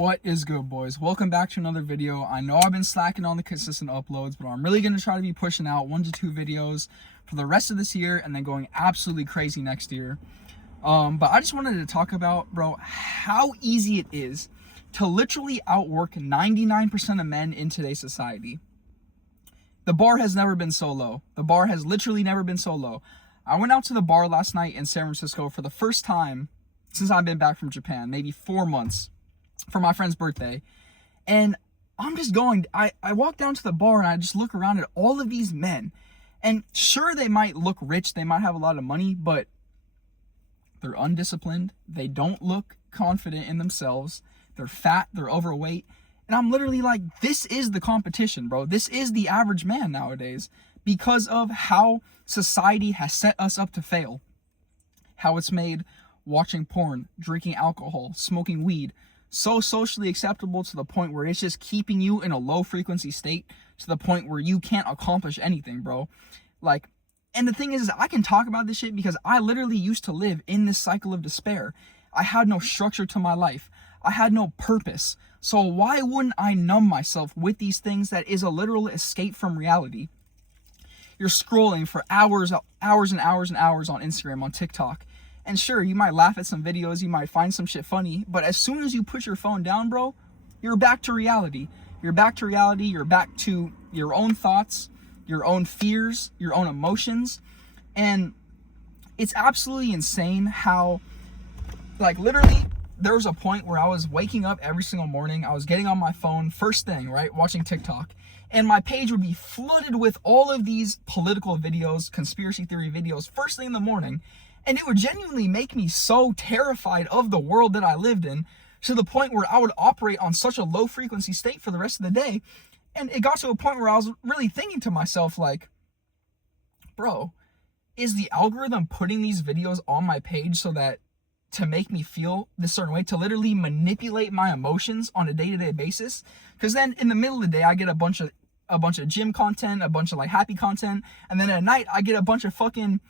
What is good, boys? Welcome back to another video. I know I've been slacking on the consistent uploads, but I'm really going to try to be pushing out 1 to 2 videos for the rest of this year and then going absolutely crazy next year. But I just wanted to talk about, bro, how easy it is to literally outwork 99% of men in today's society. The bar has never been so low. The bar has literally never been so low. I went out to the bar last night in San Francisco for the first time since I've been back from Japan, maybe 4 months, for my friend's birthday. And I'm just going, I walk down to the bar and I just look around at all of these men. And sure, they might look rich, they might have a lot of money, but they're undisciplined. They don't look confident in themselves. They're fat, they're overweight. And I'm literally like, this is the competition, bro. This is the average man nowadays because of how society has set us up to fail. How it's made watching porn, drinking alcohol, smoking weed so socially acceptable to the point where it's just keeping you in a low frequency state to the point where you can't accomplish anything, bro. Like, and the thing is I can talk about this shit because I literally used to live in this cycle of despair. I had no structure to my life. I had no purpose. So why wouldn't I numb myself with these things that is a literal escape from reality? You're scrolling for hours and hours and hours on Instagram, on TikTok. And sure, you might laugh at some videos, you might find some shit funny, but as soon as you put your phone down, bro, you're back to reality. You're back to reality, you're back to your own thoughts, your own fears, your own emotions. And it's absolutely insane how, like, literally, there was a point where I was waking up every single morning, I was getting on my phone, first thing, right, watching TikTok, and my page would be flooded with all of these political videos, conspiracy theory videos, first thing in the morning. And it would genuinely make me so terrified of the world that I lived in to the point where I would operate on such a low frequency state for the rest of the day. And it got to a point where I was really thinking to myself, like, bro, is the algorithm putting these videos on my page so that to make me feel this certain way, to literally manipulate my emotions on a day-to-day basis? Because then in the middle of the day, I get a bunch of gym content, a bunch of like happy content, and then at night I get a bunch of fucking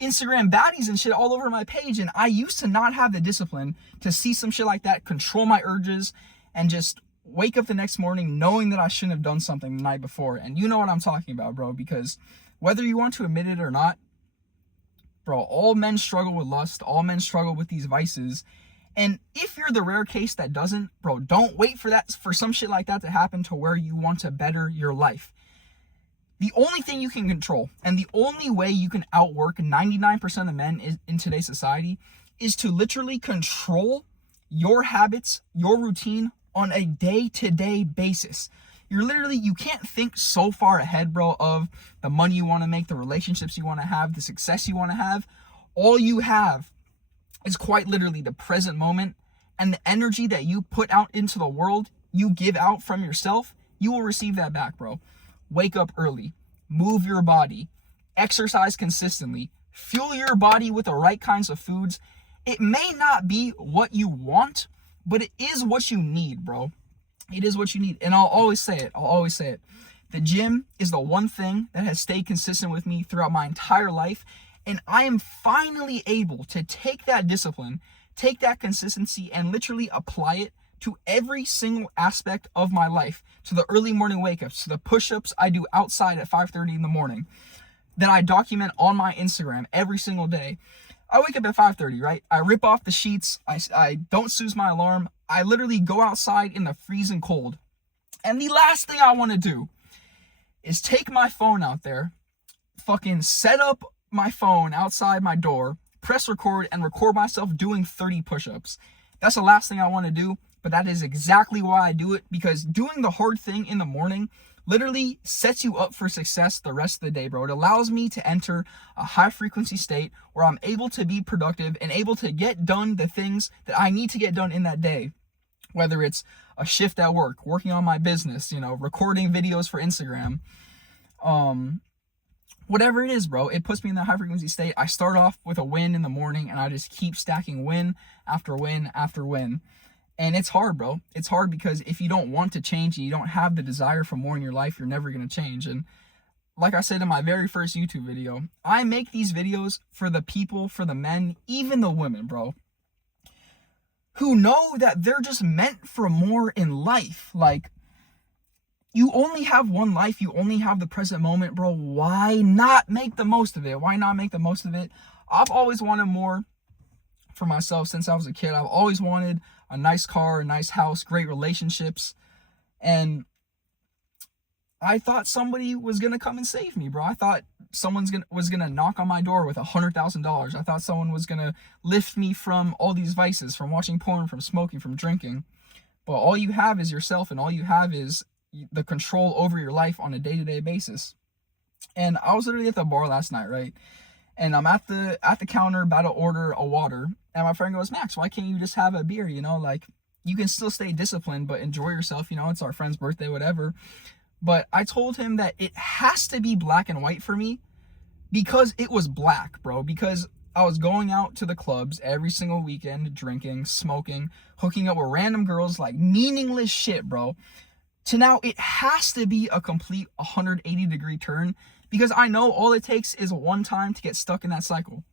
Instagram baddies and shit all over my page. And I used to not have the discipline to see some shit like that, control my urges, and just wake up the next morning knowing that I shouldn't have done something the night before. And you know what I'm talking about, bro, because whether you want to admit it or not, bro, all men struggle with lust, all men struggle with these vices. And if you're the rare case that doesn't, bro, don't wait for some shit like that to happen to where you want to better your life. The only thing you can control and the only way you can outwork 99% of men in today's society is to literally control your habits, your routine on a day-to-day basis. You can't think so far ahead, bro, of the money you want to make, the relationships you want to have, the success you want to have. All you have is quite literally the present moment, and the energy that you put out into the world, you give out from yourself, you will receive that back, bro. Wake up early, move your body, exercise consistently, fuel your body with the right kinds of foods. It may not be what you want, but it is what you need, bro. It is what you need. And I'll always say it. The gym is the one thing that has stayed consistent with me throughout my entire life. And I am finally able to take that discipline, take that consistency, and literally apply it to every single aspect of my life, to the early morning wake-ups, to the push-ups I do outside at 5:30 in the morning, that I document on my Instagram every single day. I wake up at 5:30, right? I rip off the sheets. I don't snooze my alarm. I literally go outside in the freezing cold. And the last thing I want to do is take my phone out there, fucking set up my phone outside my door, press record, and record myself doing 30 push-ups. That's the last thing I want to do. But that is exactly why I do it, because doing the hard thing in the morning literally sets you up for success the rest of the day, bro. It allows me to enter a high frequency state where I'm able to be productive and able to get done the things that I need to get done in that day. Whether it's a shift at work, working on my business, recording videos for Instagram, whatever it is, bro, it puts me in that high frequency state. I start off with a win in the morning and I just keep stacking win after win after win. And it's hard, bro. It's hard because if you don't want to change and you don't have the desire for more in your life, you're never going to change. And like I said in my very first YouTube video, I make these videos for the people, for the men, even the women, bro. who know that they're just meant for more in life. Like, you only have one life. You only have the present moment, bro. Why not make the most of it? Why not make the most of it? I've always wanted more for myself since I was a kid. I've always wanted a nice car, a nice house, great relationships. And I thought somebody was going to come and save me, bro. I thought someone was gonna knock on my door with $100,000. I thought someone was going to lift me from all these vices, from watching porn, from smoking, from drinking. But all you have is yourself, and all you have is the control over your life on a day-to-day basis. And I was literally at the bar last night, right? And I'm at the counter about to order a water, and my friend goes, Max, why can't you just have a beer? You know, like, you can still stay disciplined but enjoy yourself. You know, it's our friend's birthday, whatever. But I told him that it has to be black and white for me, because it was black, bro. Because I was going out to the clubs every single weekend, drinking, smoking, hooking up with random girls, like meaningless shit, bro. To now, it has to be a complete 180-degree turn, because I know all it takes is one time to get stuck in that cycle.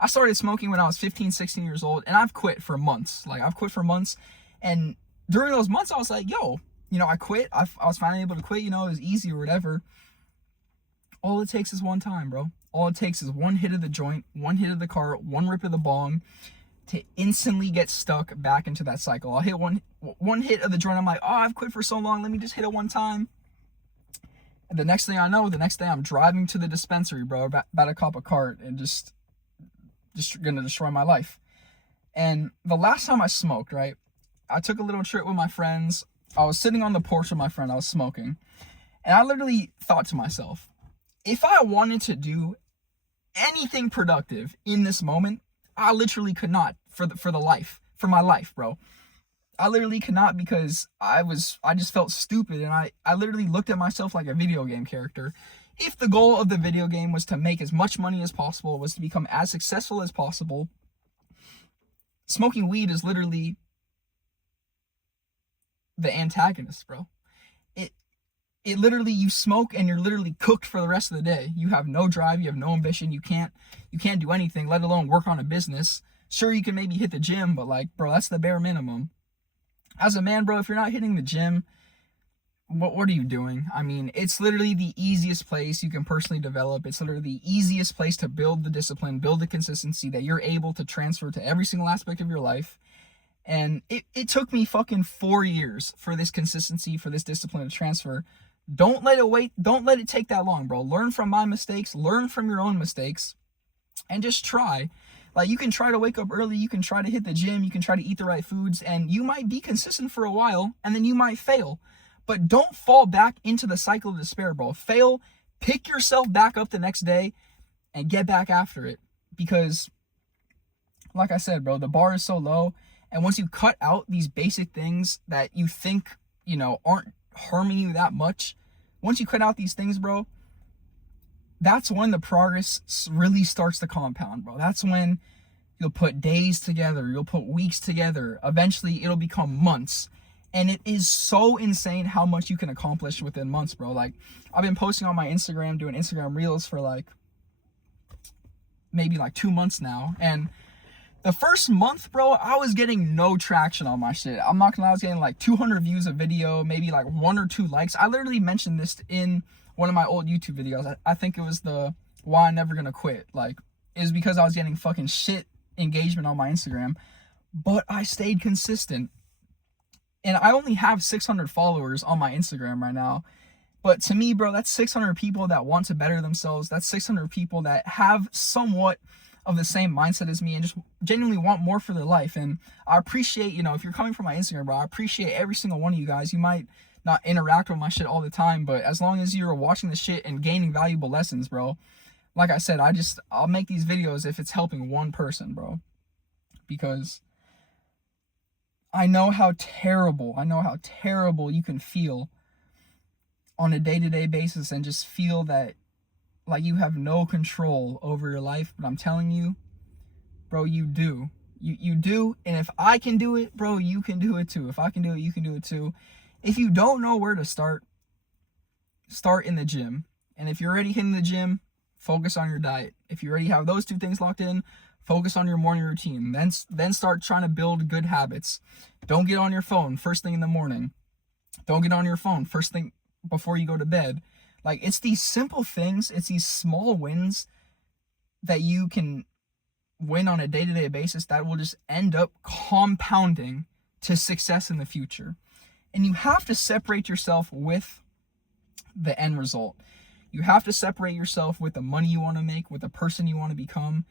I started smoking when I was 15, 16 years old, and I've quit for months. Like, I've quit for months, and during those months, I was like, yo, you know, I quit. I was finally able to quit, you know, it was easy or whatever. All it takes is one time, bro. All it takes is one hit of the joint, one hit of the car, one rip of the bong, to instantly get stuck back into that cycle. I'll hit one hit of the joint. I'm like, oh, I've quit for so long. Let me just hit it one time. And the next thing I know, the next day I'm driving to the dispensary, bro, about to cop a cart, and just gonna destroy my life. And the last time I smoked, right, I took a little trip with my friends. I was sitting on the porch with my friend. I was smoking. And I literally thought to myself, if I wanted to do anything productive in this moment, I literally could not for my life, bro. I literally could not, because I just felt stupid, and I literally looked at myself like a video game character. If the goal of the video game was to make as much money as possible, was to become as successful as possible, smoking weed is literally the antagonist, bro. It literally, you smoke and you're literally cooked for the rest of the day. You have no drive, you have no ambition, you can't do anything, let alone work on a business. Sure, you can maybe hit the gym, but like, bro, that's the bare minimum. As a man, bro, if you're not hitting the gym, what are you doing? I mean, it's literally the easiest place you can personally develop. It's literally the easiest place to build the discipline, build the consistency that you're able to transfer to every single aspect of your life. And it took me fucking 4 years for this consistency, for this discipline to transfer. Don't let it wait. Don't let it take that long, bro. Learn from my mistakes. Learn from your own mistakes. And just try. Like, you can try to wake up early. You can try to hit the gym. You can try to eat the right foods. And you might be consistent for a while, and then you might fail. But don't fall back into the cycle of despair, bro. Fail. Pick yourself back up the next day and get back after it. Because, like I said, bro, the bar is so low. And once you cut out these basic things that you think, you know, aren't harming you that much, once you cut out these things, bro, that's when the progress really starts to compound, bro. That's when you'll put days together, you'll put weeks together. Eventually, it'll become months. And it is so insane how much you can accomplish within months, bro. Like, I've been posting on my Instagram, doing Instagram Reels for like maybe like 2 months now. And the first month, bro, I was getting no traction on my shit. I'm not gonna lie, I was getting like 200 views a video, maybe like 1 or 2 likes. I literally mentioned this in one of my old YouTube videos. I think it was the why I'm never gonna quit. Like, it was because I was getting fucking shit engagement on my Instagram. But I stayed consistent. And I only have 600 followers on my Instagram right now. But to me, bro, that's 600 people that want to better themselves. That's 600 people that have somewhat of the same mindset as me and just genuinely want more for their life. And I appreciate, you know, if you're coming from my Instagram, bro, I appreciate every single one of you guys. You might not interact with my shit all the time, but as long as you're watching the shit and gaining valuable lessons, bro, like I said, I'll make these videos if it's helping one person, bro. Because I know how terrible you can feel on a day-to-day basis and just feel that like you have no control over your life. But I'm telling you, bro, you do. You do. And if I can do it, bro, you can do it too. If I can do it, you can do it too. If you don't know where to start in the gym. And if you're already hitting the gym, focus on your diet. If you already have those 2 things locked in, Focus on your morning routine. Then start trying to build good habits. Don't get on your phone first thing in the morning. Don't get on your phone first thing before you go to bed. Like, it's these simple things, it's these small wins that you can win on a day-to-day basis that will just end up compounding to success in the future. And you have to separate yourself with the end result. You have to separate yourself with the money you want to make, with the person you want to become,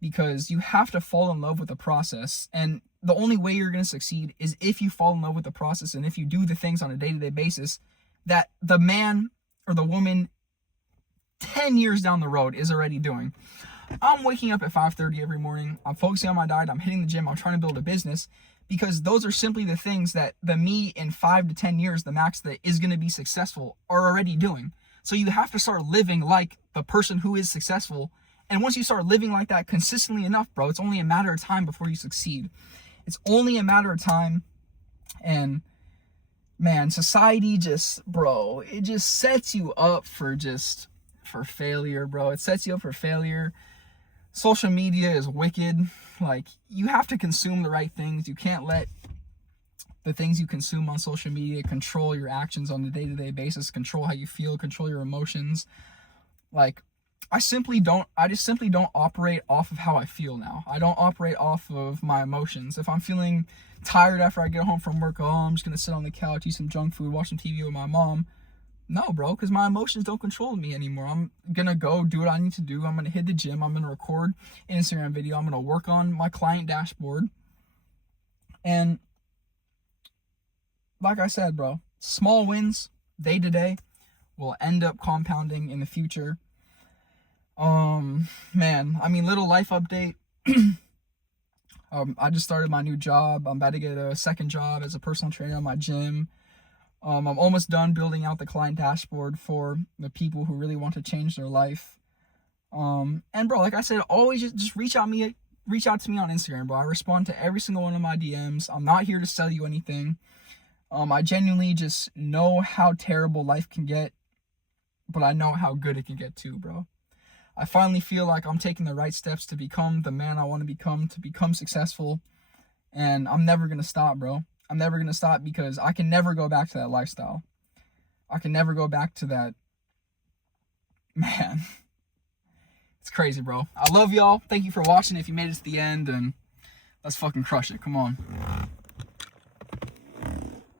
because you have to fall in love with the process. And the only way you're going to succeed is if you fall in love with the process, and if you do the things on a day-to-day basis that the man or the woman 10 years down the road is already doing. I'm waking up at 5:30 every morning. I'm focusing on my diet. I'm hitting the gym. I'm trying to build a business, because those are simply the things that the me in 5 to 10 years, the max that is going to be successful, are already doing. So you have to start living like the person who is successful. And once you start living like that consistently enough, bro, it's only a matter of time before you succeed. It's only a matter of time. And man, society just, bro, it just sets you up for failure, bro. It sets you up for failure. Social media is wicked. Like, you have to consume the right things. You can't let the things you consume on social media control your actions on a day-to-day basis, control how you feel, control your emotions. Like, I just simply don't operate off of how I feel now. I don't operate off of my emotions. If I'm feeling tired after I get home from work, oh, I'm just gonna sit on the couch, eat some junk food, watch some TV with my mom. No, bro, because my emotions don't control me anymore. I'm gonna go do what I need to do. I'm gonna hit the gym. I'm gonna record an Instagram video. I'm gonna work on my client dashboard. And like I said, bro, small wins day to day will end up compounding in the future. Man, I mean, little life update. I just started my new job. I'm about to get a second job as a personal trainer in my gym. I'm almost done building out the client dashboard for the people who really want to change their life. And bro, like I said, always just reach out to me on Instagram, bro. I respond to every single one of my DMs. I'm not here to sell you anything. I genuinely just know how terrible life can get, but I know how good it can get too, bro. I finally feel like I'm taking the right steps to become the man I want to become successful. And I'm never going to stop, bro. I'm never going to stop, because I can never go back to that lifestyle. I can never go back to that. Man, it's crazy, bro. I love y'all. Thank you for watching if you made it to the end, and let's fucking crush it. Come on.